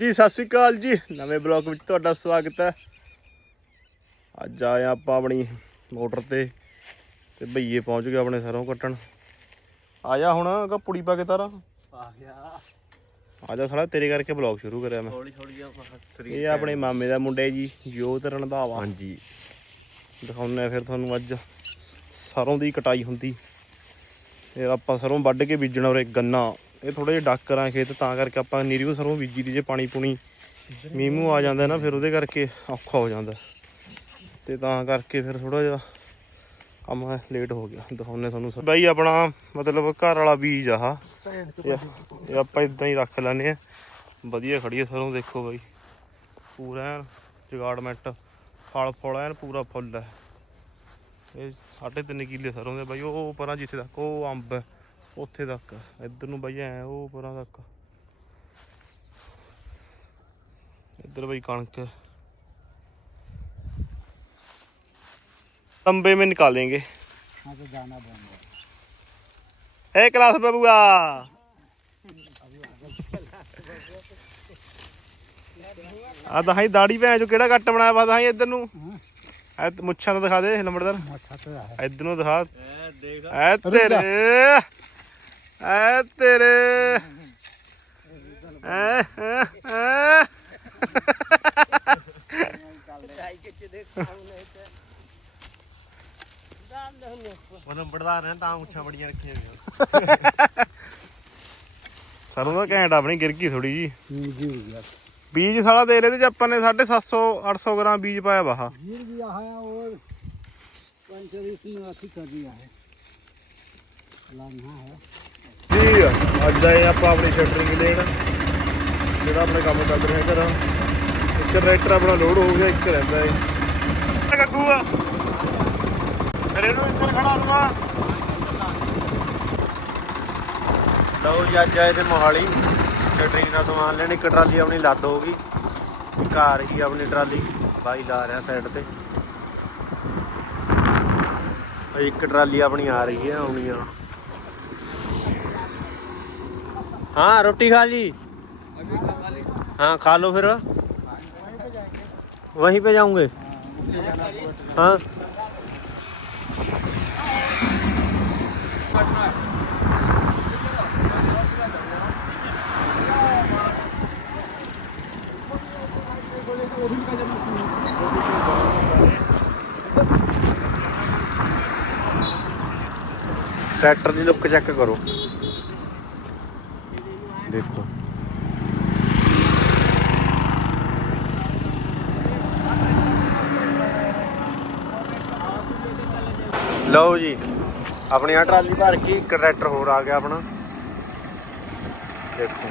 ਜੀ ਸਤਿ ਸ਼੍ਰੀ ਅਕਾਲ ਜੀ। ਨਵੇਂ ਬਲੌਗ ਵਿੱਚ ਤੁਹਾਡਾ ਸਵਾਗਤ ਹੈ। ਅੱਜ ਆਏ ਆਪਾਂ ਆਪਣੀ ਮੋਟਰ ਤੇ ਤੇ ਭਈਏ ਪਹੁੰਚ ਗਏ ਆਪਣੇ ਸਰੋਂ ਕੱਟਣ। ਆ ਜਾ ਹੁਣ ਕਾ ਪੁੜੀ ਪਾ ਕੇ ਤਾਰਾ। ਆ ਗਿਆ। ਆ ਜਾ ਸਾਲਾ ਤੇਰੇ ਕਰਕੇ ਬਲੌਗ ਸ਼ੁਰੂ ਕਰਿਆ ਮੈਂ। ਹੌਲੀ ਹੌਲੀ ਆ ਸਰੀਰ ਇਹ ਆਪਣੇ ਮਾਮੇ ਦਾ ਮੁੰਡਾ ਹੈ ਜੀ ਜੋਤ ਰਣਧਾਵਾ। ਹਾਂਜੀ। ਦਿਖਾਉਂਦੇ ਆ ਫਿਰ ਤੁਹਾਨੂੰ ਅੱਜ ਸਰੋਂ ਦੀ ਕਟਾਈ ਹੁੰਦੀ। ਫਿਰ ਆਪਾਂ ਸਰੋਂ ਵੱਢ ਕੇ ਬੀਜਣਾ ਉਰੇ ਗੰਨਾ। ਇਹ ਥੋੜੇ ਜਿਹਾ ਡੱਕ ਕਰਾਂ ਖੇਤ, ਤਾਂ ਕਰਕੇ ਆਪਾਂ ਨੀਰੀਓ ਸਰੋਂ ਬੀਜੀ ਦੀ ਜੇ ਪਾਣੀ ਪੂਣੀ। ਮੀਂਹ ਆ ਜਾਂਦਾ ਨਾ, ਫਿਰ ਉਹਦੇ ਕਰਕੇ ਔਖਾ ਹੋ ਜਾਂਦਾ। ਤੇ ਤਾਂ ਕਰਕੇ ਫਿਰ ਥੋੜਾ ਜਿਹਾ ਕੰਮ ਲੇਟ ਹੋ ਗਿਆ। ਦਿਖਾਉਂਦੇ ਤੁਹਾਨੂੰ ਸਰ ਬਾਈ ਆਪਣਾ ਮਤਲਬ ਘਰ ਵਾਲਾ ਬੀਜ ਆ ਆਹ। ਇਹ ਆਪਾਂ ਇਦਾਂ ਹੀ ਰੱਖ ਲੈਨੇ ਆ ਵਧੀਆ ਖੜੀ ਹੈ ਸਰੋਂ, ਦੇਖੋ ਬਾਈ। ਪੂਰਾ ਐਨ ਜਗਾੜਮੈਂਟ ਫਲ ਫੁੱਲ ਐਨ ਪੂਰਾ ਫੁੱਲ ਹੈ ਇਹ ਸਾਢੇ ਤਿੰਨ ਕਿੱਲੇ ਸਰੋਂ ਦੇ ਬਾਈ, ਉਹ ਪਰਾਂ ਜਿੱਥੇ ਤੱਕ, ਉਹ ਅੰਬ ਹੈ ਉੱਥੇ ਤੱਕ ਇੱਧਰ ਨੂੰ ਬਾਈ ਐ ਉਹ ਪਰਾਂ ਤੱਕ ਇੱਧਰ ਬਾਈ ਕਣਕ ਹੈ लंबे में निकालेंगे हाँ तो जाना बंद ए क्लास बबुआ ਆ ਦਹਾਈ ਦਾੜੀ ਭੈਣ ਚੋ ਕਿਹੜਾ ਕੱਟ ਬਣਾਇਆ ਵਾ ਦਹਾਈ ਇੱਧਰ ਨੂੰ ਐ ਮੁੱਛਾਂ ਤਾਂ ਦਿਖਾ ਦੇ ਨੰਬਰਦਾਰ अच्छा तो है ਇੱਧਰ ਨੂੰ ਦਿਖਾ देख ਐ ਤੇਰੇ ਐ ਤੇਰੇ। ਐ ਐ ਉਹਨਾਂ ਬੜਦਾਰ ਨੇ ਤਾਂ ਉੱਚਾ ਬੜੀਆਂ ਰੱਖੀਆਂ ਹੋਈਆਂ। ਸਰੋਂ ਦਾ ਘੈਂਟ ਆਪਣੀ ਗਿਰ ਗਈ ਥੋੜੀ ਜੀ ਜੀ ਹੋ ਗਿਆ। ਬੀਜ ਸਾਲਾ ਦੇ ਲੈ ਤੇ ਆਪਾਂ ਨੇ 750 800 ਗ੍ਰਾਮ ਬੀਜ ਪਾਇਆ ਵਾਹ ਗਿਰ ਗਿਆ ਹੈ ਔਰ ਪੰਚਰੀ ਸੀ ਆਸੀ ਕਰ ਦਿਆ ਹੈ ਲਾਣਾ ਹੈ। ਆ। ਅੱਜ ਆਏ ਆਪਾਂ ਆਪਣੀ ਸ਼ਟਰਿੰਗ ਲੈਣ ਜਿਹੜਾ ਆਪਣੇ ਕੰਮ ਚੱਲ ਰਿਹਾ ਘਰ। ਇੱਕ ਟਰੈਕਟਰ ਆਪਣਾ ਲੋਡ ਹੋ ਗਿਆ ਇੱਕ ਰਹਿੰਦਾ ਏ ਗੱਗੂ ਆ। ਫਿਰ ਇਹਨੂੰ ਇੱਧਰ ਖੜਾ ਲਵਾ ਲਓ ਜੀ ਅੱਜ ਆਏ ਤੇ ਮੋਹਾਲੀ। ਸ਼ਟਰਿੰਗ ਦਾ ਸਮਾਨ ਲੈਣ। ਇੱਕ ਟਰਾਲੀ ਆਪਣੀ ਲੱਦ ਹੋ ਗਈ। ਇੱਕ ਆ ਰਹੀ ਆਪਣੀ ਟਰਾਲੀ। ਬਾਈ ਲਾ ਰਿਹਾ ਸਾਈਡ ਤੇ। ਇੱਕ ਟਰਾਲੀ ਆਪਣੀ ਆ ਰਹੀ ਹੈ ਆਉਣੀ ਆ। हाँ रोटी खा ली। हाँ खा लो फिर। वहीं पे जाऊँगे। हाँ। ट्रैक्टर की लुक चेक करो। ਦੇਖੋ। ਲਓ ਜੀ, ਆਪਣੀ ਆ ਟਰਾਲੀ ਭਰ ਕੇ ਇੱਕ ਟਰੈਕਟਰ ਹੋਰ ਆ ਗਿਆ ਆਪਣਾ। ਦੇਖੋ।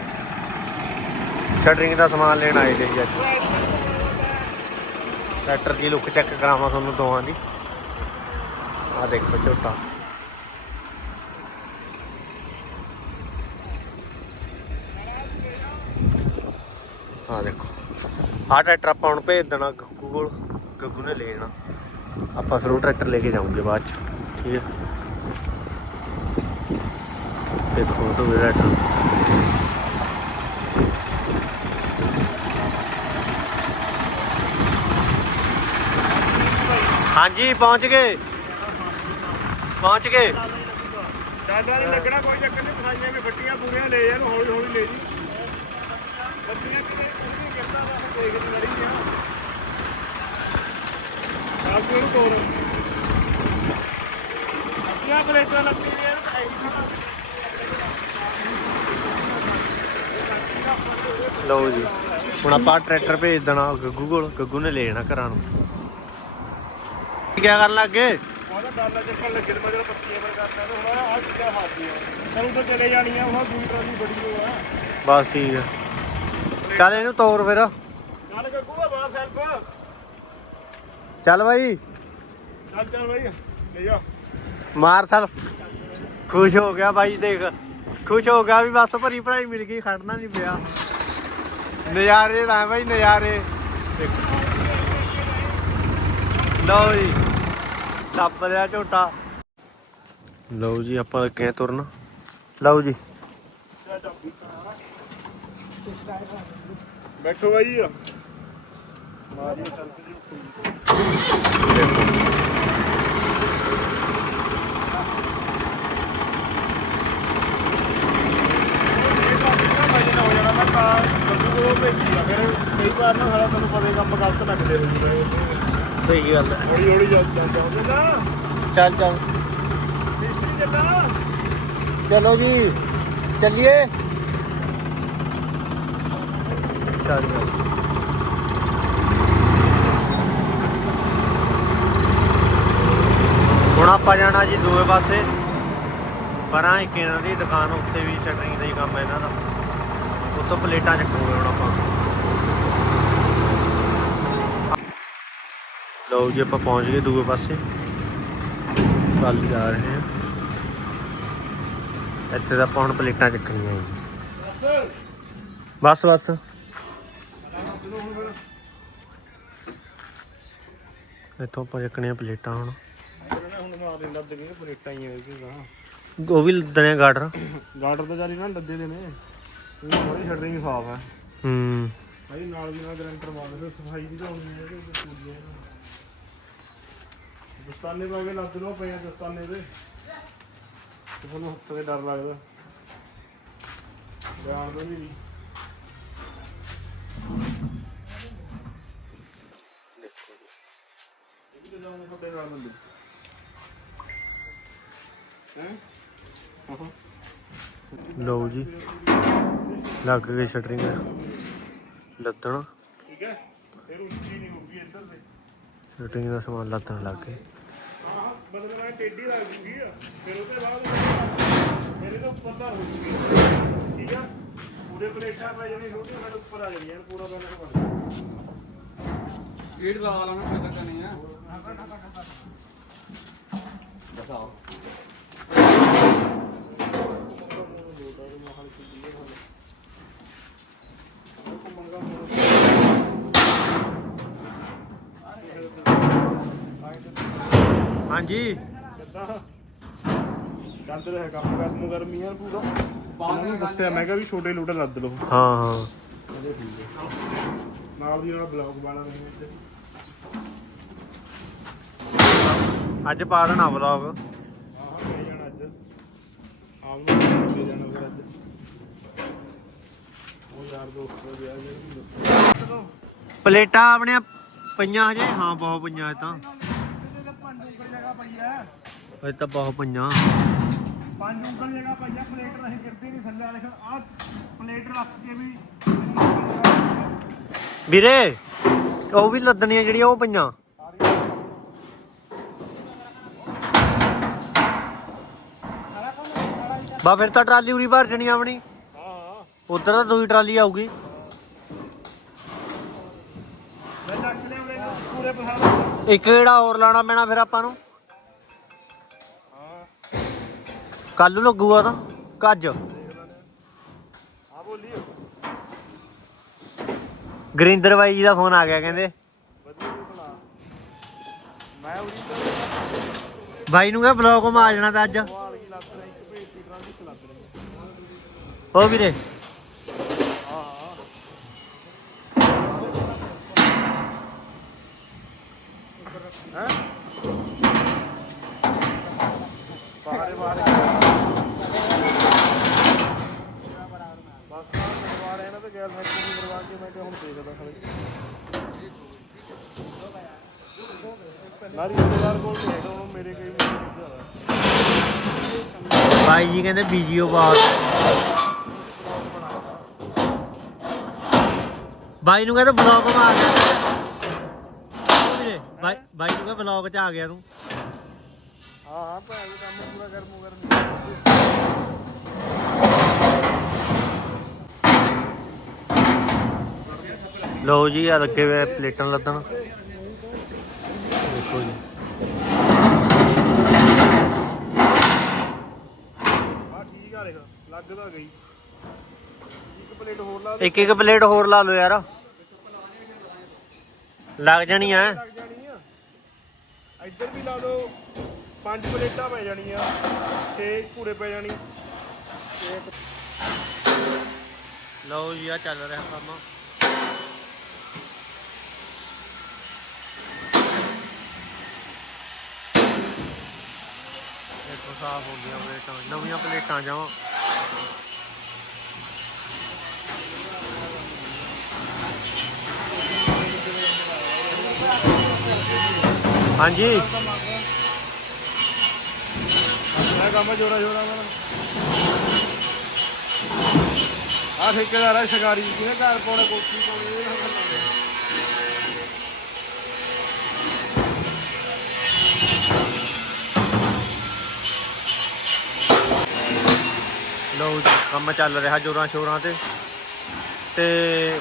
ਸ਼ਟਰਿੰਗ ਦਾ ਸਮਾਨ ਲੈਣ ਆਏ ਨੇ ਜੀ ਅੱਜ। ਟਰੈਕਟਰ ਦੀ ਲੁੱਕ ਚੈੱਕ ਕਰਾਵਾਂ ਤੁਹਾਨੂੰ ਦੋਵਾਂ ਦੀ। ਆ ਦੇਖੋ ਝੋਟਾ। ਆ ਦੇਖੋ। ਆਹ ਟਰੈਕਟਰ ਆਪਾਂ ਹੁਣ ਭੇਜ ਦੇਣਾ ਗੱਗੂ ਕੋਲ। ਗੱਗੂ ਨੇ ਲੈ ਜਾਣਾ। ਆਪਾਂ ਫਿਰ ਉਹ ਟਰੈਕਟਰ ਲੈ ਕੇ ਜਾਵਾਂਗੇ ਬਾਅਦ ਚ। ਠੀਕ ਹੈ। ਦੇਖੋ ਤੋਂ ਟਰੈਕਟਰ ਹਾਂਜੀ, ਪਹੁੰਚ ਗਏ। ਪਹੁੰਚ ਗਏ। ਡਾਡਾ ਨਹੀਂ ਲੱਗਣਾ ਕੋਈ ਚੱਕਰ ਨਹੀਂ। ਫਸਾਈਆਂ ਵੀ ਫੱਟੀਆਂ ਪੂਰੀਆਂ ਲੈ ਜਾਣ ਹੌਲੀ ਹੌਲੀ ਲੈ ਜੀ। ਗਿਰਦਾ ਵਾ ਦੇਖ ਤੇ ਲੜੀ ਆ ਲਓ ਜੀ, ਹੁਣ ਆਪਾਂ ਟਰੈਕਟਰ ਭੇਜ ਦੇਣਾ ਗੱਗੂ ਕੋਲ, ਗੱਗੂ ਨੇ ਲੈ ਜਾਣਾ ਘਰਾਂ ਨੂੰ। ਕੀ ਕਰਨ ਲੱਗੇ ਉਹਦਾ ਡਾਲਾ ਚੱਕਣ ਲੱਗੇ ਤੇ ਮਗਰ ਪੱਤੀਆਂ ਪਰ ਕਰਦਾ ਤੇ ਹੁਣ ਆਹ ਚੀਜ਼ਾਂ ਖਾਦੀਆਂ ਤੈਨੂੰ ਤਾਂ ਚਲੇ ਜਾਣੀਆਂ ਹੁਣ ਦੂਜੀ ਟਰਾਲੀ ਬੜੀ ਹੋ ਬਸ ਠੀਕ ਆ। ਚੱਲ ਇਹਨੂੰ ਤੋਰ ਫਿਰ। ਚੱਲ ਗੱਗੂ ਆ ਬਾਹਰ ਸੈਲਫ ਚੱਲ ਬਾਈ। ਚੱਲ ਚੱਲ ਬਾਈ ਲੈ ਜਾ। ਮਾਰ ਸੈਲਫ ਖੁਸ਼ ਹੋ ਗਿਆ ਬਾਈ ਦੇਖ। ਖੁਸ਼ ਹੋ ਗਿਆ ਵੀ ਬਸ ਭਰੀ ਭਰਾਈ ਮਿਲ ਗਈ ਖੜਨਾ ਨਹੀਂ ਪਿਆ। ਨਜ਼ਾਰੇ ਲੈ ਬਾਈ ਨਜ਼ਾਰੇ। ਲਓ ਜੀ ਟੱਪ ਲਿਆ ਝੋਟਾ। ਲਓ ਜੀ ਆਪਾਂ ਲੱਗੇ ਤੁਰਨ। ਲਓ ਜੀ। ਬੈਠੋ ਬਾਈ। ਕਈ ਵਾਰ ਨਾ ਸਾਲਾ ਤੁਹਾਨੂੰ ਪਤਾ ਹੀ ਕੰਮ ਗਲਤ ਲੱਗਦੇ ਹੁੰਦੇ ਸਹੀ ਗੱਲ ਹੈ। ਹੌਲੀ ਹੌਲੀ ਚੱਲ ਜਾਂਦਾ ਹੁੰਦਾ ਚੱਲ। ਚੱਲ ਮਿਸਤਰੀ ਚੱਲਣਾ ਚਲੋ ਜੀ, ਚੱਲੀਏ। ਚੱਲ ਚੱਲ ਹੁਣ ਆਪਾਂ ਜਾਣਾ ਜੀ ਦੂਏ ਪਾਸੇ। ਪਰਾਂ ਇੱਕ ਇਹਨਾਂ ਦੀ ਦੁਕਾਨ ਉੱਥੇ ਵੀ ਸ਼ਟਰਿੰਗ ਦਾ ਹੀ ਕੰਮ ਹੈ ਇਹਨਾਂ ਦਾ। ਉੱਥੋਂ ਪਲੇਟਾਂ ਚੱਕੂਗੇ ਹੁਣ ਆਪਾਂ। ਲਓ ਜੀ, ਆਪਾਂ ਪਹੁੰਚ ਗਏ ਦੂਏ ਪਾਸੇ। ਕੱਲ ਜਾ ਰਹੇ ਹਾਂ। ਇੱਥੇ ਤਾਂ ਆਪਾਂ ਹੁਣ ਪਲੇਟਾਂ ਚੱਕਣੀਆਂ ਜੀ। ਬਸ ਬਸ। ਇੱਥੋਂ ਆਪਾਂ ਚੱਕਣੀਆਂ ਪਲੇਟਾਂ ਹੁਣ। ਬਣਾ ਦਿੰਦਾ ਅੱਗੇ ਪਲੇਟਾਂ ਹੀ ਹੋਏਗਾ ਉਹ ਵੀ ਲੱਦਣੇ ਗਾਰਡਰ ਗਾਰਡਰ ਤਾਂ ਜਾਰੀ ਨਾ ਲੱਦੇ ਦੇ ਨੇ। ਇਹ ਬੜੀ ਛੱਡਣੀ ਵੀ ਸਾਫ਼ ਹੈ ਹੂੰ। ਭਾਈ ਨਾਲ ਦੀ ਨਾਲ ਗਰੰਟਰ ਮਾਰ ਸਫ਼ਾਈ ਵੀ ਤਾਂ ਹੁੰਦੀ ਹੈ ਕਿ ਪੂਰੀ ਹੈ ਦਸਤਾਨੇ ਪਾ ਕੇ ਲੱਦ ਲੋ ਪਏ ਆ ਦਸਤਾਨੇ ਦੇ ਤੇ ਤੁਹਾਨੂੰ ਹੱਥ ਤੇ ਡਰ ਲੱਗਦਾ। ਜਾਣ ਦੋ ਨਹੀਂ ਇਹ ਵੀ ਤਾਂ ਜਾਉਂਗੇ ਤੁਹਾਡੇ ਨਾਲ ਹਾਂ ਲਓ ਜੀ। ਲੱਗ ਗਈ ਸ਼ਟਰਿੰਗ ਲੱਦਣ। ਠੀਕ ਹੈ। ਫਿਰ ਉੱਚੀ ਨਹੀਂ ਹੋਊਗੀ ਇੱਧਰ ਤੇ। ਸ਼ਟਰਿੰਗ ਦਾ ਸਮਾਨ ਲੱਦਣ ਲੱਗ ਗਏ। ਹਾਂ ਮਤਲਬ ਮੈਂ ਟੇਢੀ ਲੱਗ ਆ। ਫਿਰ ਉਹਦੇ ਬਾਅਦ ਮੇਰੇ ਤੋਂ ਉੱਪਰ ਤਾਂ ਹੋ ਜੂਗੀ ਠੀਕ ਆ? ਪੂਰੇ ਪਲੇਟਾਂ ਪੈ ਜਾਣੀ ਛੋਟੀਆਂ ਮੇਰੇ ਉੱਪਰ ਆ ਜਾਣੀਆਂ ਪੂਰਾ ਬੈਲੈਂਸ ਬਣ ਈਟ ਲਾ ਲਾਣਾ ਪੈਦਾ ਕਰਨੀ ਆ। ਹਾਂਜੀ। ਕਿੱਦਾਂ ਚੱਲ ਰਿਹਾ ਕੰਮ ਕਰਨ ਨੂੰ ਗਰਮੀ ਆ ਪੂਰਾ। ਬਾਹਰ ਨੂੰ ਦੱਸਿਆ ਮੈਂ ਕਿਹਾ ਵੀ ਛੋਟੇ ਲੋਟੇ ਲੱਦ ਲਓ। ਹਾਂ ਹਾਂ। ਕਹਿੰਦੇ ਠੀਕ ਹੈ ਨਾਲ ਦੀ ਨਾਲ ਬਲੌਗ ਵਾਲਾ ਵਿੱਚ ਅੱਜ ਪਾ ਦੇਣਾ ਵਲੌਗ ਹਾਂ ਹਾਂ ਲੈ ਜਾਣਾ ਅੱਜ। ਆਮ ਨੂੰ ਲੈ ਜਾਣਾ ਫਿਰ ਅੱਜ ਉਹ ਯਾਰ ਦੋਸਤ ਦਾ ਵਿਆਹ ਜਿਹੜਾ ਚਲੋ ਪਲੇਟਾਂ ਆਪਣੀਆਂ ਪਈਆਂ ਹਜੇ? ਹਾਂ ਬਹੁਤ ਪਈਆਂ ਇਹ ਤਾਂ। ਇਹ ਤਾਂ ਬਹੁਤ ਪਈਆਂ। ਪੰਜ ਉਂਗਲ ਜਗ੍ਹਾ ਪਈ ਹੈ ਪਲੇਟ ਨਹੀਂ ਗਿਰਦੀ ਨਹੀਂ ਥੱਲੇ ਵਾਲੇ ਆ ਪਲੇਟ ਰੱਖ ਕੇ ਵੀ ਵੀਰੇ ਉਹ ਵੀ ਲੱਦਣੀਆਂ ਜਿਹੜੀਆਂ ਉਹ ਪਈਆਂ। ਬਾ ਫਿਰ ਤਾਂ ਟਰਾਲੀ ਉਰੀ ਭਰ ਜਣੀ ਆਪਣੀ। ਉਧਰ ਤਾਂ ਦੂਜੀ ਟਰਾਲੀ ਆਊਗੀ। ਇੱਕ ਜਿਹੜਾ ਹੋਰ ਲਾਣਾ ਪੈਣਾ ਫਿਰ ਆਪਾਂ ਨੂੰ। ਹਾਂ ਕੱਲ ਨੂੰ ਲੱਗੂਗਾ ਤਾਂ ਕੱਜ ਆ ਬੋਲੀ ਗਰਿੰਦਰ ਬਾਈ ਜੀ ਦਾ ਫੋਨ ਆ ਗਿਆ ਕਹਿੰਦੇ। ਮੈਂ ਬਾਈ ਨੂੰ ਕਹ ਬਲੌਗ ਮਾ ਜਾਣਾ ਤਾਂ ਅੱਜ। ਉਹ ਵੀਰੇ? ਬਾਹਰੇ ਬਾਹਰੇ ਬਸ ਕਰਵਾ ਰਹੇ ਨਾ ਤੇ ਗੈਰ ਫੈਕਟਰੀ ਕਰਵਾ ਕੇ ਮੈਂ ਤੇ ਹੁਣ ਦੇਖਦਾ ਹਾਂ ਨਾਰੀ ਰਿਸ਼ਤੇਦਾਰ ਕੋਲ ਭੇਜ ਦੋ ਮੇਰੇ ਕਈ ਬਾਈ ਜੀ ਕਹਿੰਦੇ ਬੀਜੀਓ ਬਾਤ ਬਾਈ ਨੂੰ ਕਹਿੰਦੇ ਬਲੌਗ ਮਾਰ। ਉਹ ਬਾਈ ਬਾਈ ਨੂੰ ਕਹਿੰਦੇ ਬਲੌਗ ਚ ਆ ਗਿਆ ਤੂੰ। ਹਾਂ ਕੰਮ ਪੂਰਾ ਲਓ ਜੀ ਆ ਲੱਗੇ ਹੋਏ ਪਲੇਟਾਂ ਲੱਦਣ। ਦੇਖੋ ਜੀ। ਹਾਂ ਠੀਕ ਆ ਦੇਖ ਲੱਗ ਤਾਂ ਗਈ। ਇੱਕ ਪਲੇਟ ਹੋਰ ਲਾ ਇੱਕ ਇੱਕ ਪਲੇਟ ਹੋਰ ਲਾ ਲਓ ਯਾਰ। ਲੱਗ ਜਾਣੀ ਆ। ਲੱਗ ਜਾਣੀ ਆ। ਇੱਧਰ ਵੀ ਲਾ ਦਿਓ। ਪੰਜ ਪਲੇਟਾਂ ਪੈ ਜਾਣੀਆਂ, ਛੇ ਪੂਰੇ ਪੈ ਜਾਣੀ। ਲਓ ਜੀ ਆ ਚੱਲ ਰਿਹਾ ਕੰਮ। ਦੇਖੋ, ਸਾਫ਼ ਹੋ ਗਿਆ ਪਲੇਟਾਂ। ਨਵੀਆਂ ਪਲੇਟਾਂ ਜਾਓ ਹਾਂਜੀ। ਮੈਂ ਕੰਮ ਜੋਰਾ ਜੋਰਾ ਵਾਲਾ। ਆ ਠੇਕੇਦਾਰ ਆ ਸ਼ਿਕਾਰੀ ਕਿਹਨੇ ਘਰ ਪਾਉਣੇ ਕੋਠੀ ਪਾਉਣੀ ਇਹ ਕੰਮ ਚੱਲ ਰਿਹਾ ਜੋਰਾਂ ਸ਼ੋਰਾਂ ਤੇ। ਤੇ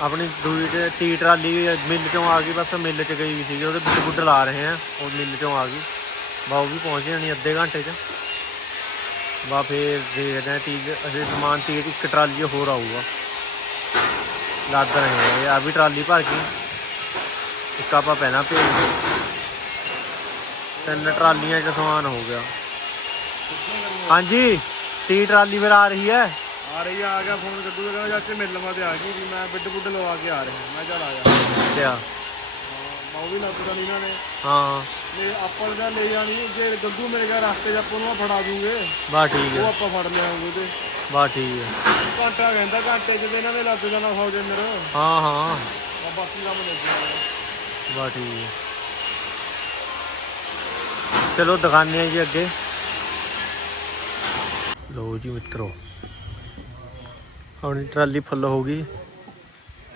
ਆਪਣੀ ਦੂਜੀ ਤੇ ਟੀ ਟਰਾਲੀ ਮਿੱਲ ਚੋਂ ਆ ਗਈ, ਬਸ ਮਿੱਲ ਚ ਗਈ ਵੀ ਸੀਗੀ, ਉਹਦੇ ਬਿੱਟ ਬੁੱਟ ਲਾ ਰਹੇ ਆ, ਉਹ ਮਿੱਲ ਚੋਂ ਆ ਗਈ। ਬਾ ਉਹ ਵੀ ਪਹੁੰਚ ਜਾਣੀ ਅੱਧੇ ਘੰਟੇ ਚ। ਬਾ ਫੇਰ ਦੇਖਦੇ ਆ ਟੀ ਅਜੇ ਸਮਾਨ ਟੀ ਇੱਕ ਟਰਾਲੀ ਹੋਰ ਆਊਗਾ। ਲੱਦ ਰਹੇ ਆ ਆ ਵੀ ਟਰਾਲੀ ਭਰ ਗਈ ਇੱਕ ਆਪਾਂ ਪਹਿਲਾਂ ਭੇਜ। ਤਿੰਨ ਟਰਾਲੀਆਂ ਚ ਸਮਾਨ ਹੋ ਗਿਆ। ਹਾਂਜੀ ਟੀ ਟਰਾਲੀ ਫਿਰ ਆ ਰਹੀ ਹੈ। ਆ ਰਹੀ ਆ ਆ ਗਿਆ ਫੋਨ ਦਾ ਕਹਿੰਦਾ ਚਾਚੇ ਮਿਲ ਲਵਾਂ ਤੇ ਆ ਗਈ ਵੀ ਮੈਂ ਬਿੱਡ ਬੁੱਡ ਲਵਾ ਕੇ ਆ ਰਿਹਾ। ਮੈਂ ਚੱਲ ਆ ਜਾ। ਲਿਆ ਮੈਂ ਉਹ ਵੀ ਲੱਭਦਾ ਨਹੀਂ ਇਹਨਾਂ ਨੇ। ਹਾਂ। ਜੇ ਆਪਾਂ ਦਾ ਲੈ ਜਾਣੀ ਜੇ ਗੱਡੂ ਮਿਲ ਗਿਆ ਰਸਤੇ 'ਚ ਆਪਾਂ ਨੂੰ ਫੜਾ ਦੂਗੇ। ਬਾ ਠੀਕ ਉਹ ਹੈ ਆਪਾਂ ਫੜ ਲਿਆਉਂਗੇ ਤੇ। ਬਾ ਠੀਕ ਹੈ। ਘੰਟਾ ਕਹਿੰਦਾ ਘੰਟੇ 'ਚ ਤੇ ਇਹਨਾਂ ਨੇ ਲੱਗ ਜਾਣਾ ਹੋ ਜੇ ਮੇਰਾ ਹਾਂ ਹਾਂ। ਆ ਬਾਕੀ ਕੰਮ ਲੈ ਜਾਣਾ। ਬਾ ਠੀਕ ਹੈ। ਚਲੋ ਦਿਖਾਉਂਦੇ ਆ ਜੀ ਅੱਗੇ। ਲਓ ਜੀ ਮਿੱਤਰੋ ਹੁਣ ਟਰਾਲੀ ਫੁੱਲ ਹੋ ਗਈ।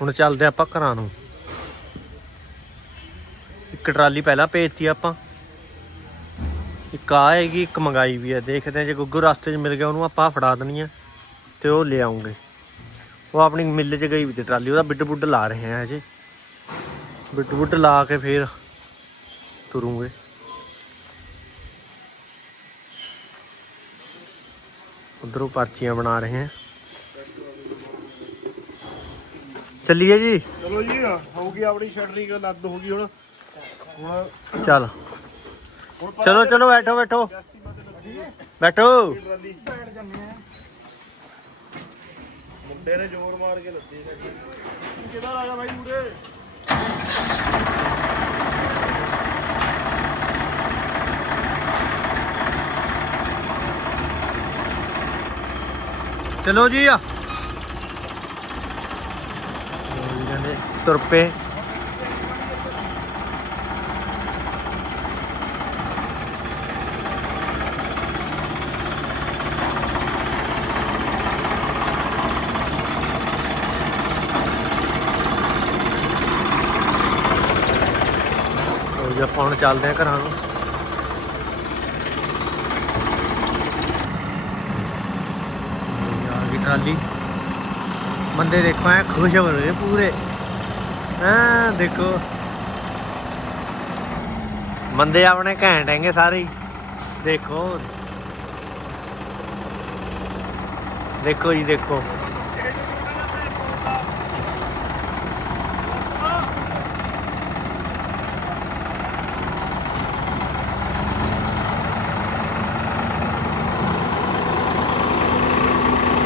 ਹੁਣ ਚੱਲਦੇ ਆਪਾਂ ਘਰਾਂ ਨੂੰ। ਇੱਕ ਟਰਾਲੀ ਪਹਿਲਾਂ ਭੇਜਤੀ ਆਪਾਂ। ਇੱਕ ਆ ਹੈਗੀ, ਇੱਕ ਮੰਗਾਈ ਵੀ ਹੈ ਦੇਖਦੇ ਆ, ਜੇ ਗੁੱਗੂ ਰਸਤੇ 'ਚ ਮਿਲ ਗਿਆ, ਉਹਨੂੰ ਆਪਾਂ ਫੜਾ ਦੇਣੀ ਆ ਤੇ ਉਹ ਲੈ ਆਉਂਗੇ। ਉਹ ਆਪਣੀ ਮਿੱਲ 'ਚ ਗਈ ਵੀ ਤੇ ਟਰਾਲੀ, ਉਹਦਾ ਬਿੱਡ ਬੁੱਡ ਲਾ ਰਹੇ ਆ ਹਜੇ। ਬਿੱਡ ਬੁੱਡ ਲਾ ਕੇ ਫੇਰ ਤੁਰੂਗੇ। ਉਧਰੋਂ ਪਰਚੀਆਂ ਬਣਾ ਰਹੇ ਆ। ਚੱਲੀਏ ਜੀ? ਚਲੋ ਜੀ ਹੋ ਗਈ ਆਪਣੀ ਸ਼ਟਰਿੰਗ, ਲੱਦ ਹੋ ਗਈ ਹੁਣ। ਹੁਣ ਚੱਲ। ਹੁਣ ਚਲੋ ਚਲੋ ਬੈਠੋ ਬੈਠੋ। ਬੈਠੋ। ਟਰਾਲੀ ਬੈਠ ਜੰਨੇ ਆ ਮੁੰਡੇ ਨੇ ਜ਼ੋਰ ਮਾਰ ਕੇ ਲੱਦੀ ਸਾਡੀ ਕਿਹਦਾ ਆ ਗਿਆ ਬਾਈ ਮੂਰੇ? ਚਲੋ ਜੀ ਆ। ਲਓ ਜੀ ਕਹਿੰਦੇ ਤੁਰ ਪਏ। ਹੁਣ ਚੱਲਦੇ ਆ ਘਰਾਂ ਨੂੰ। ਆ ਟਰਾਲੀ। ਬੰਦੇ ਦੇਖੋ, ਐ ਖੁਸ਼ ਹੋ ਰਹੇ ਪੂਰੇ। ਹਾਂ ਦੇਖੋ। ਬੰਦੇ ਆਪਣੇ ਘੈਂਟ ਹੈਗੇ ਸਾਰੇ ਹੀ। ਦੇਖੋ। ਦੇਖੋ ਜੀ, ਦੇਖੋ।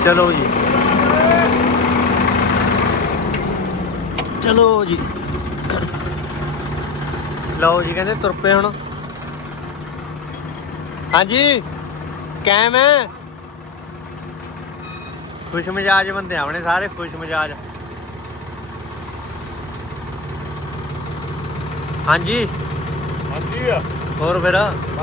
ਚਲੋ ਜੀ। ਚਲੋ ਜੀ। ਲਓ ਜੀ ਕਹਿੰਦੇ ਤੁਰ ਪਏ ਹੁਣ। ਹਾਂਜੀ ਕੈਮ ਹੈ ਖੁਸ਼ ਮਿਜਾਜ ਬੰਦੇ ਆਵਣੇ ਸਾਰੇ ਖੁਸ਼ ਮਿਜਾਜ। ਹਾਂਜੀ। ਹਾਂਜੀ ਆ। ਹੋਰ ਫਿਰ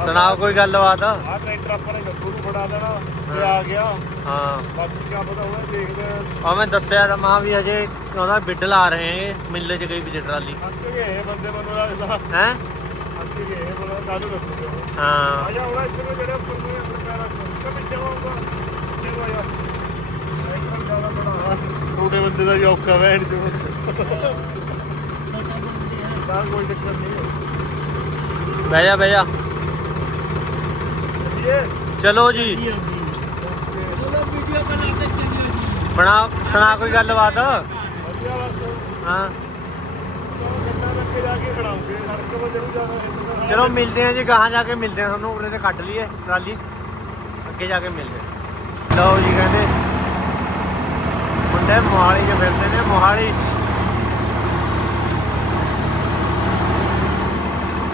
ਸੁਣਾਓ ਕੋਈ ਗੱਲਬਾਤ? ਆਹ ਟਰੈਕਟਰ ਆਪਾਂ ਨੇ ਨੂੰ ਫੜਾ ਦੇਣਾ। ਤੇ ਆ ਗਿਆ। ਹਾਂ। ਬਾਕੀ ਕੰਮ ਤਾਂ ਹੋਣਾ ਦੇਖਦੇ ਆ। ਆ ਮੈਂ ਦੱਸਿਆ ਤਾਂ ਮਾਂ ਵੀ ਅਜੇ ਉਹਦਾ ਬਿੱਡ ਲਾ ਰਹੇ ਹੈਗੇ ਮਿੱਲੇ 'ਚ ਗਈ ਵੀ ਟਰਾਲੀ। ਅੱਕ ਗਏ ਬੰਦੇ ਮੈਨੂੰ ਲੱਗਦਾ। ਹੈ? ਅੱਕ ਗਏ ਬੋਲਾ ਕਾਹਨੂੰ ਰੱਖੂਗੇ ਉਹ। ਹਾਂ। ਆ ਜਾ ਹੁਣ ਇੱਥੇ ਨੂੰ ਜਿਹੜੇ ਉੱਪਰ ਨੂੰ ਆਪਣੇ ਪੈਰਾਂ ਤੋਂ। ਪਿੱਛੇ ਆਉਂਗਾ ਚਲੋ ਆ ਜਾ ਸਾਈਕਲ ਜ਼ਿਆਦਾ ਬਣਾ ਛੋਟੇ ਬੰਦੇ ਦਾ ਵੀ ਔਖਾ ਵੈਣ ਜੋ ਤਾਂ ਕੋਈ ਚੱਕਰ ਨਹੀਂ ਬਹਿ ਜਾ ਬਹਿ ਜਾ। ਚਲੋ ਜੀ। ਬਣਾ ਸੁਣਾ ਕੋਈ ਗੱਲਬਾਤ? ਵਧੀਆ ਬਸ। ਹਾਂ। ਚਲੋ ਮਿਲਦੇ ਆ ਜੀ ਗਾਹਾਂ ਜਾ ਕੇ ਮਿਲਦੇ ਆ ਤੁਹਾਨੂੰ ਉਰੇ ਤੇ ਕੱਢ ਲਈਏ ਟਰਾਲੀ। ਅੱਗੇ ਜਾ ਕੇ ਮਿਲਦੇ। ਲਓ ਜੀ ਕਹਿੰਦੇ ਮੁੰਡੇ ਮੋਹਾਲੀ 'ਚ ਫਿਰਦੇ ਨੇ ਮੋਹਾਲੀ।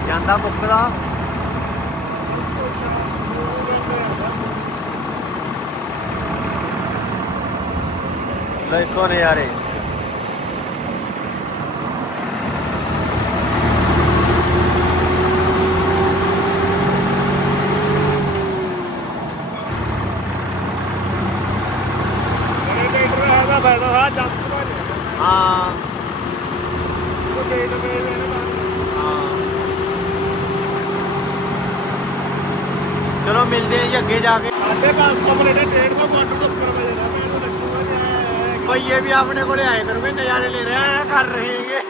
ਜਾਂਦਾ ਮੁੱਕਦਾ। ਦੇਖੋ ਨਜ਼ਾਰੇ ਇਹ ਟਰੈਕਟਰ ਹੈਗਾ ਫਾਇਦਾ ਸਾਰਾ ਜੰਪ ਭਾਜੀ ਭਈਏ ਵੀ ਆਪਣੇ ਕੋਲੇ ਆਏ ਕਰੂਗੇ, ਨਜ਼ਾਰੇ ਲੈ ਰਹੇ ਆ ਕਰ ਰਹੇ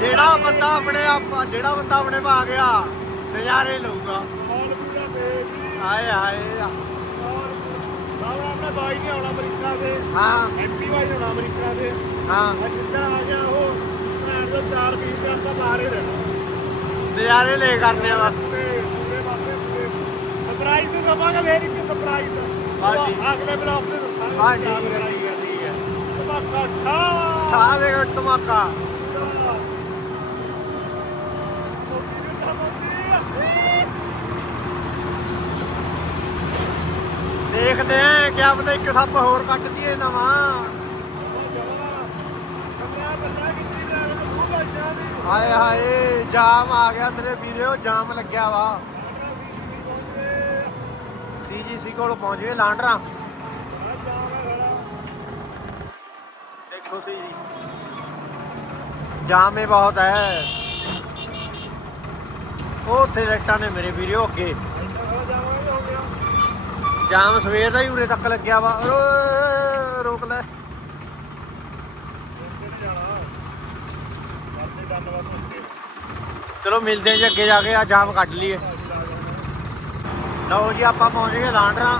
ਜਿਹੜਾ ਬੰਦਾ ਆਪਣੇ ਆਪ ਜਿਹੜਾ ਬੰਦਾ ਆਪਣੇ ਪਾ ਗਿਆ, ਨਜ਼ਾਰੇ ਲਊਗਾ। ਬਹੁਤ ਪੂਰਾ ਹਾਏ ਹਾਏ ਸਾਰਾ ਆਪਣਾ ਬਾਈ ਨਹੀਂ ਆਉਣਾ ਅਮਰੀਕਾ ਦੇ ਹਾਂ। ਐਮਪੀ ਬਾਈ ਆਉਣਾ ਅਮਰੀਕਾ ਦੇ ਹਾਂ ਜਿੱਦਾਂ ਆ ਗਿਆ ਉਹ ਭੈਣ ਦਾ 4 20 ਦਿਨ ਬਾਹਰ ਹੀ ਰਹਿਣਾ ਨਜ਼ਾਰੇ ਲੈ ਕਰਨੇ ਬਸ ਸਰਪ੍ਰਾਈਜ਼ ਤੇ ਸਮਾਂਗਾ ਵੇਰੀ ਸਰਪ੍ਰਾਈਜ਼ ਹਾਂ ਅਗਲੇ ਬਲੌਗ ਤੇ ਦੱਸਾਂਗੇ ਹਾਂ ਠੀਕ ਹੈ ਠੀਕ ਹੈ ਠੀਕ ਹੈ ਧਮਾਕਾ। ਠਾ ਠਾ ਦੇ ਧਮਾਕਾ ਦੇਖਦੇ ਆ ਕਿਆ ਪਤਾ ਇੱਕ ਸੱਪ ਹੋਰ ਕੱਟ ਦਈਏ ਨਵਾਂ। ਹਾਏ ਹਾਏ, ਜਾਮ ਆ ਗਿਆ ਮੇਰੇ ਵੀਰੇ ਉਹ ਜਾਮ ਲੱਗਿਆ ਵਾ। ਸੀਜੀਸੀ ਕੋਲ ਪਹੁੰਚ ਗਏ ਲਾਂਡਰਾ। ਦੇਖੋ ਸੀ ਜੀ ਜਾਮ ਹੀ ਬਹੁਤ ਹੈ। ਉਹ ਉੱਥੇ ਲਾਈਟਾਂ ਨੇ ਮੇਰੇ ਵੀਰੋ ਅੱਗੇ। ਜਾਮ ਸਵੇਰ ਦਾ ਹੀ ਉਰੇ ਤੱਕ ਲੱਗਿਆ ਵਾ। ਓਏ, ਰੋਕ ਲੈ। ਚਲੋ ਮਿਲਦੇ ਹਾਂ ਜੀ ਅੱਗੇ ਜਾ ਕੇ ਆ ਜਾਮ ਕੱਢ ਲਈਏ। ਲਓ ਜੀ ਆਪਾਂ ਪਹੁੰਚ ਗਏ ਲਾਂਡਰਾ।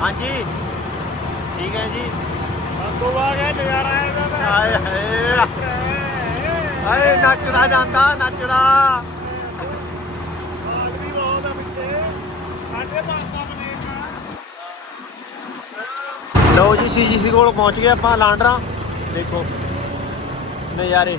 ਹਾਂਜੀ। ਠੀਕ ਹੈ ਜੀ। ਹਾਏ ਹਾਏ। ਹਾਏ ਨੱਚਦਾ ਜਾਂਦਾ ਨੱਚਦਾ। ਲਓ ਜੀ ਸੀਜੀਸੀ ਕੋਲ ਪਹੁੰਚ ਗਏ ਆਪਾਂ ਲਾਂਡਰਾ। ਦੇਖੋ ਨਜ਼ਾਰੇ।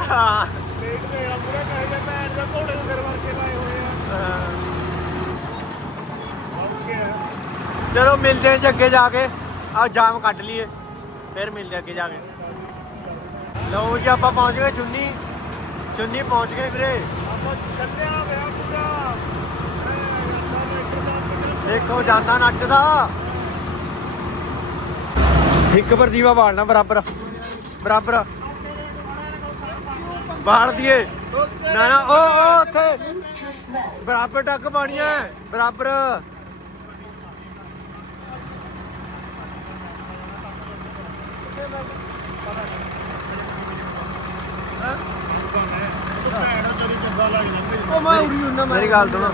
ਹਾਂ ਹਾਂ ਚਲੋ ਮਿਲਦੇ ਹਾਂ ਜੀ ਅੱਗੇ ਜਾ ਕੇ ਆ ਜਾਮ ਕੱਢ ਲਈਏ ਫਿਰ ਮਿਲਦੇ ਹਾਂ ਅੱਗੇ ਜਾ ਕੇ ਲਓ ਜੀ ਆਪਾਂ ਪਹੁੰਚ ਗਏ ਚੁੰਨੀ ਚੁੰਨੀ ਪਹੁੰਚ ਗਏ ਵੀਰੇ ਦੇਖੋ ਜਾਂਦਾ ਨੱਚਦਾ ਇੱਕ ਪਰ ਦੀਵਾ ਬਾਲਣਾ ਬਰਾਬਰ ਬਰਾਬਰ ਬਾਲ ਦੀਏ। ਨਾ ਨਾ ਉਹ ਉਹ ਉੱਥੇ। ਬਰਾਬਰ ਟੱਕ ਪਾਣੀ ਹੈ ਬਰਾਬਰ। ਉਹ ਮੈਂ ਉਰੀ ਉਹਨਾਂ ਮੇਰੀ ਗੱਲ ਸੁਣੋ।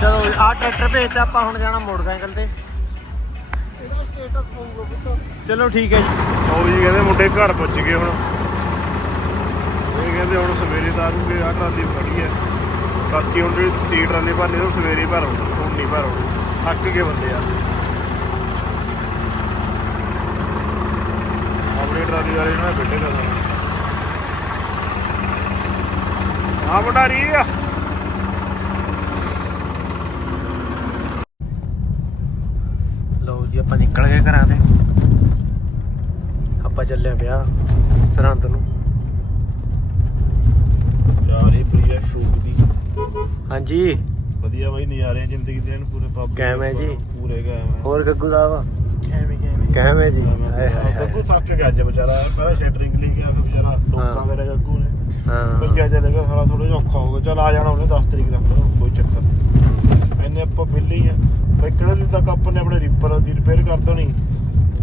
ਚਲੋ ਆ ਟਰੈਕਟਰ ਭੇਜਤਾ ਆਪਾਂ ਹੁਣ ਜਾਣਾ ਮੋਟਰਸਾਈਕਲ ਤੇ। ਇਹਦਾ ਸਟੇਟਸ ਪਾਉਂਗਾ ਪੁੱਤ। ਚਲੋ ਠੀਕ ਹੈ ਜੀ। ਉਹ ਜੀ ਕਹਿੰਦੇ ਮੁੰਡੇ ਘਰ ਪੁੱਜ ਗਏ ਹੁਣ। ਇਹ ਕਹਿੰਦੇ ਹੁਣ ਸਵੇਰੇ ਤਾਰੂਗੇ ਆ ਟਰਾਲੀ ਖੜੀ ਹੈ। ਬਾਕੀ ਹੁਣ ਜਿਹੜੀ ਤੀ ਟਰਾਲੀ ਭਰਨੀ ਉਹ ਸਵੇਰੇ ਭਰੋ ਹੁਣ ਨਹੀਂ ਭਰੋ ਥੱਕ ਗਏ ਬੰਦੇ ਆ। ਆਪਣੀ ਟਰਾਲੀ ਵਾਲੇ ਨਾਲ ਬੈਠੇ ਦਾ ਆ ਮਟਾਰੀ ਆ। ਲਓ ਜੀ ਆਪਾਂ ਨਿਕਲ ਗਏ ਘਰਾਂ ਤੇ। ਆਪਾਂ ਚੱਲੇ ਪਿਆ ਸਰਹੰਦ ਨੂੰ। ਯਾਰ ਇਹ ਪ੍ਰੀਆ ਸ਼ੂਕ ਦੀ। ਹਾਂਜੀ। ਵਧੀਆ ਬਾਈ ਨਜ਼ਾਰੇ ਜ਼ਿੰਦਗੀ ਦੇ ਐਨ ਪੂਰੇ ਪੱਬ ਕਾਇਮ ਹੈ ਜੀ। ਪੂਰੇ ਹੈ ਹੋਰ ਗੱਗੂ ਦਾ ਵਾ? ਕਿਵੇਂ ਕਿਵੇਂ? ਹੈ ਜੀ। ਗੱਗੂ ਥੱਕ ਗਿਆ ਅੱਜ ਵਿਚਾਰਾ। ਪਹਿਲਾਂ ਸ਼ੈਟਰਿੰਗ ਲਈ ਗਿਆ ਫਿਰ ਵਿਚਾਰਾ ਟੋਕਾ ਹਾਂ। ਮੇਰਾ ਗੱਗੂ ਨੇ। ਹਾਂ। ਬੱਜਿਆ ਚੱਲੇਗਾ ਸਾਲਾ ਥੋੜਾ ਜਿਹਾ ਔਖਾ ਹੋਊਗਾ। ਚਲ ਆ ਜਾਣਾ ਉਹਨੇ 10 ਤਰੀਕ ਤੱਕ ਕੋਈ ਚੱਕਰ ਨਹੀਂ। ਐਨੇ ਆਪਾਂ ਬਿੱਲੀ ਆ। ਬਈ ਕਿਹੜੇ ਦਿਨ ਤੱਕ ਆਪਾਂ ਨੇ ਆਪਣੇ ਰੀਪਰ ਦੀ ਰਿਪੇਅਰ ਕਰ ਦੇਣੀ।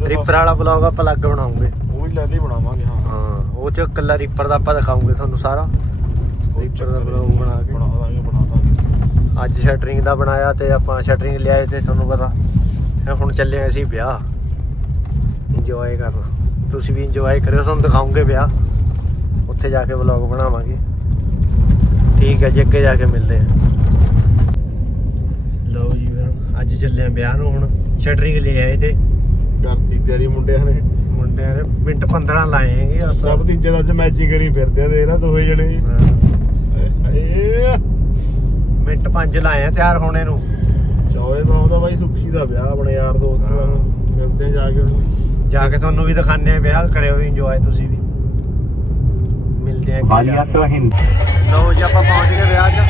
ਰਿਪਰ ਵਾਲਾ ਬਲੌਗ ਆਪਾਂ ਲੱਗ ਬਣਾਉਂਗੇ। ਲੈਦੇ ਹੀ ਬਣਾਵਾਂਗੇ ਹਾਂ। ਹਾਂ ਉਹ ਚ ਕੱਲਾ ਰੀਪਰ ਦਾ ਆਪਾਂ ਦਿਖਾਉਂਗੇ ਤੁਹਾਨੂੰ ਸਾਰਾ। ਰੀਪਰ ਦਾ ਬਲੌਗ ਬਣਾ ਕੇ। ਬਣਾ ਦਾਂਗੇ ਬਣਾ ਦਾਂਗੇ। ਅੱਜ ਸ਼ਟਰਿੰਗ ਦਾ ਬਣਾਇਆ ਤੇ ਆਪਾਂ ਸ਼ਟਰਿੰਗ ਲਿਆਏ ਤੇ ਤੁਹਾਨੂੰ ਪਤਾ। ਹੁਣ ਚੱਲੇ ਅਸੀਂ ਵਿਆਹ। ਇੰਜੋਏ ਕਰਨਾ। ਤੁਸੀਂ ਵੀ ਇੰਜੋਏ ਕਰਿਓ ਤੁਹਾਨੂੰ ਦਿਖਾਉਂਗੇ ਵਿਆਹ। ਉੱਥੇ ਜਾ ਕੇ ਵਲੌਗ ਬਣਾਵਾਂਗੇ। ਠੀਕ ਹੈ ਜੀ ਅੱਗੇ ਜਾ ਕੇ ਮਿਲਦੇ ਹਾਂ ਲਓ ਜੀ ਅੱਜ ਚੱਲੇ ਆ ਵਿਆਹ ਨੂੰ ਹੁਣ। ਸ਼ਟਰਿੰਗ ਲੈ ਆਏ ਤੇ। ਕਰਤੀ ਤਿਆਰੀ ਮੁੰਡਿਆਂ ਨੇ। ਮੁੰਡਿਆਂ ਨੇ ਮਿੰਟ 15 ਲਾਏ ਹੈਗੇ ਅਸਾਂ ਸਭ ਦਾ ਅੱਜ ਮੈਚਿੰਗ ਕਰੀ ਫਿਰਦੇ ਆ ਦੇਖ ਨਾ ਦੋਵੇਂ ਜਣੇ ਜੀ। ਏ। ਮਿੰਟ 5 ਲਾਏ ਆ ਤਿਆਰ ਹੋਣੇ ਨੂੰ। ਚੋਏ ਬਣਾਉਂਦਾ ਬਾਈ ਸੁਖੀ ਦਾ ਵਿਆਹ ਆਪਣੇ ਯਾਰ ਦੋਸਤ ਦਾ। ਮਿਲਦੇ ਆ ਜਾ ਕੇ ਉਹਨੂੰ ਜਾ ਕੇ ਤੁਹਾਨੂੰ ਵੀ ਦਿਖਾਣੇ ਆ ਵਿਆਹ ਕਰਿਓ ਵੀ ਇੰਜੋਏ ਤੁਸੀਂ ਵੀ। ਮਿਲਦੇ ਆ ਜਾ ਕੇ। हिंद ਲਓ ਜੀ ਆਪਾਂ ਪਹੁੰਚ ਗਏ ਵਿਆਹ 'ਚ।